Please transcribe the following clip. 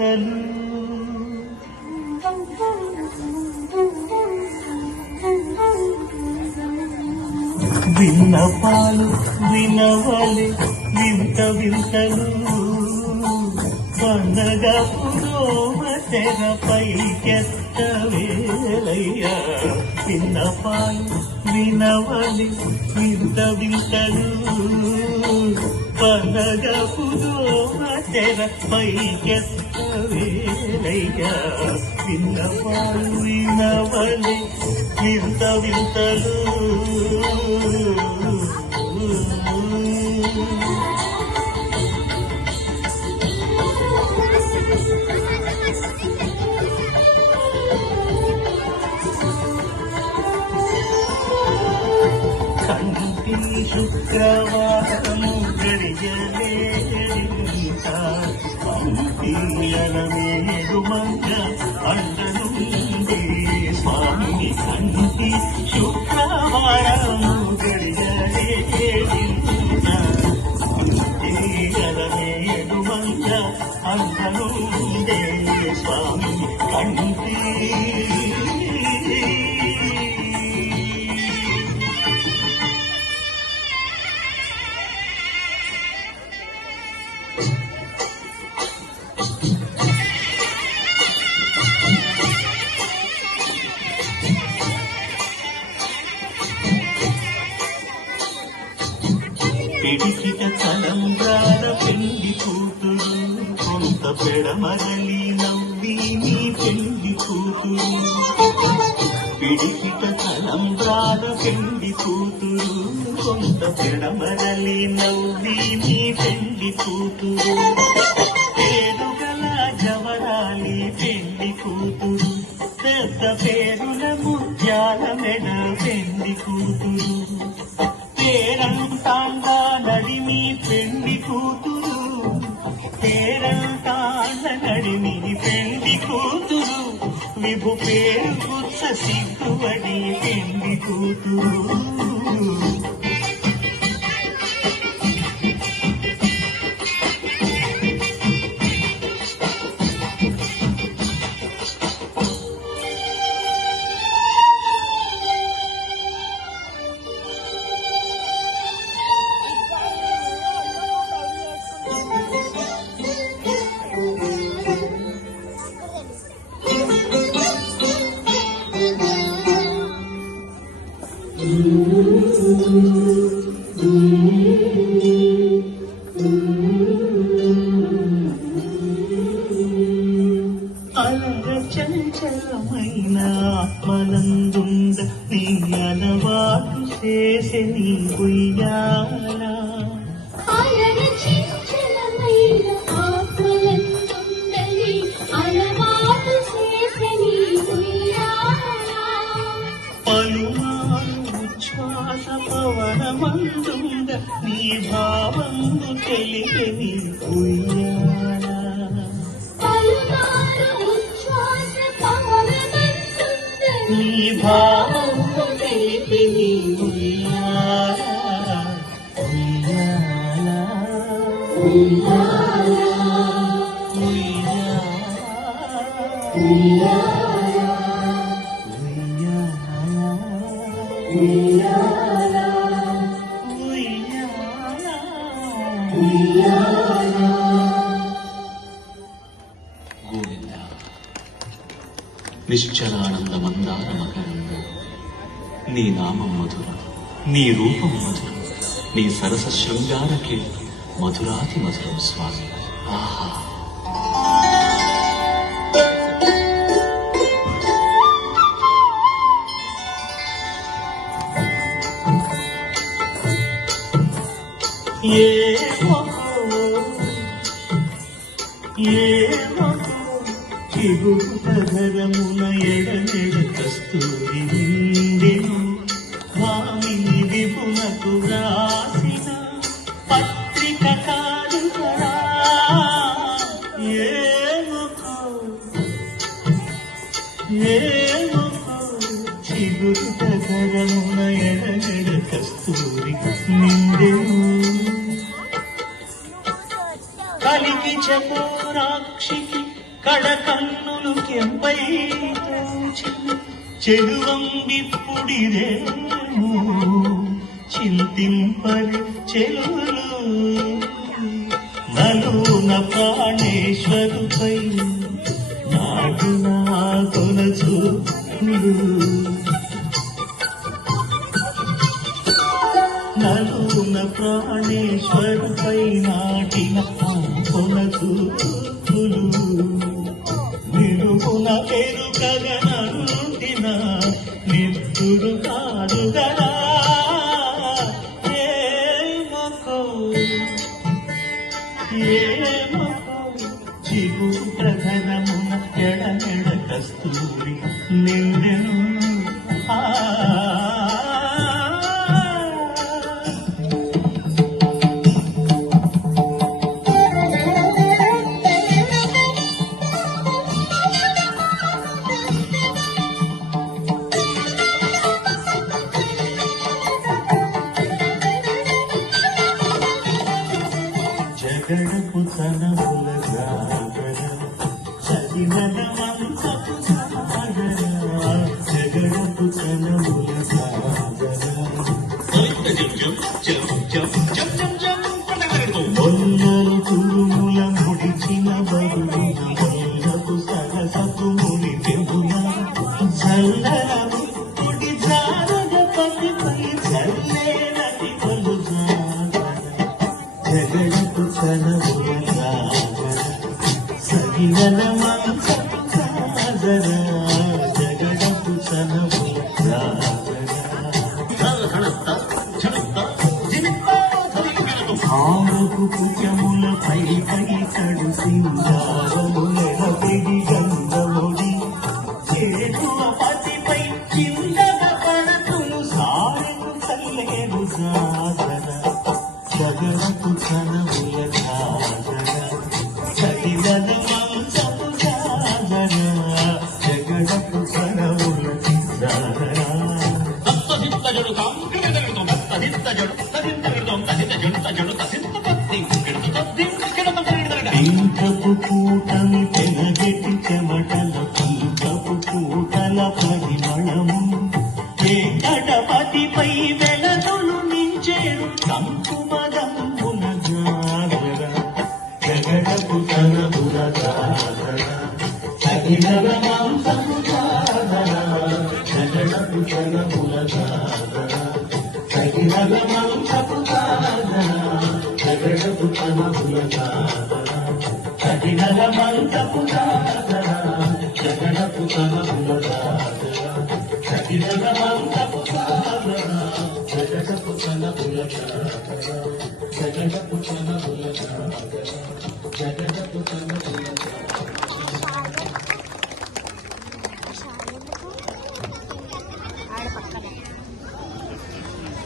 వింతలు విన్నపాలు వినవలే వింత వింతలు పండగ పురోమ తెరపైకెత్తవేలయ్యా విన్నపాలు వినవలే వింత వింతలు పండగ పురోమ తెరపైకెత్తవేలయ్యా విన్నపాలు వినవలే వింత వింతలు కంటి శుక్రవారము గడియలేడింత పంపియల మేలుమంగ అండనుంది స్వామి కంటి శుక్రవారము గడియలేడింత పంపియల మేలుమంగ అండనుంది స్వామి కంటి పిడికిట తలంబ్రాల పెళ్లి కూతురు కొంత పెడమరలి నవ్వి నీ పెళ్లి కూతురు పిడికిట తలంబ్రాల పెళ్లి కూతురు కొంత పెడమరలి నవ్వి నీ పెళ్లి కూతురు పేరుగల జవరాలి పెళ్లి కూతురు పెద్ద పేరుల ముత్యాల మెడ పెళ్లి కూతురు పేరంటాండా నడిమి పెళ్లి కూతురు పేరంటాండ నడిమి పెళ్లి కూతురు విభు పేరు గుచ్చ సిగ్గువడి పెళ్లి కూతురు అలర చంచలమైన ఆత్మనందుండ నీ అలవాటు చేసే నీ ఉయ్యాల పలుమారు ఉచ్ఛ్వాస పవనమందుండ నీ భావందు తెలియ నీ ఉయ్యాల నీ భావంతో తెలిపి నీ ఉయ్యాల ఉయ్యాల ఉయ్యాల ఉయ్యాల ఉయ్యాల ఉయ్యాల గోవింద నిశ్చలానంద మందార మకరంద నీ నామం మధురం నీ రూపం మధురం నీ సరస శృంగారకి మధురాతి మధురం స్వామి ఆహా చిగురుతరమున ఎడనెడ కస్తూరి నిండెను భామిని విపునకు రాసిన పత్రిక కాదురా ఏమకో చిగురుతరమున ఎడనెడ కస్తూరి నిండెను కలికి చకోరాక్షికి కడకన్నులు కెంపై చెడువం విప్పుడిరేమో చింతింపరి చెలువలు నలున ప్రాణేశ్వరుపై నాటున కొనచు నలున ప్రాణేశ్వరుపై నాటిన కొనచూపులు నిరుపున పెరుగగనంటిన నిత్తురు కాదు గదా చిగు ప్రధనమున ఎడమెడ కస్తూరి నిండెను జగడపు తనముల జాగర చదివనమంతపు సాగర జగడపు తనముల మొల్లలు తురుముల ముడిచిన బరువు మొల్లపు సరసపు ముడి పెరుగున చల్లల ముడి జారగ పతిపై చల్లేనది పలు జగడపు తనముల జాగర సగివనమంతపు సాగర జగడపు తనముల జాగర ఆరుకు కుచముల పై పై కడు సింగారముల పెడి గంధముడి చేతువ పతిపై చిందగ పడతులు సారెకు చల్లేరు సాగర జగడపు తనముల జాగర సగివనమంతపు సాగర జగడపు తనముల జాగర ఇంకపు కూటమి పెనగెట్టి చెమటల ఇంకపు కూటల పరిమళము వెంకటపతిపై వెలదులు మించేరు కంకుమదంబున జాగర జగడపు తనముల జాగర సగినవమంతపు జాగర జగడపు తనముల జాగర సగినవమంతపు జాగర జగడపు తనముల జాగర సగినవమంతపు జాగర జగడపు తనముల జాగర సగినవమంతపు జాగర జగడపు తనముల జాగర జగడపు తనముల జాగర జగడపు తనముల జాగర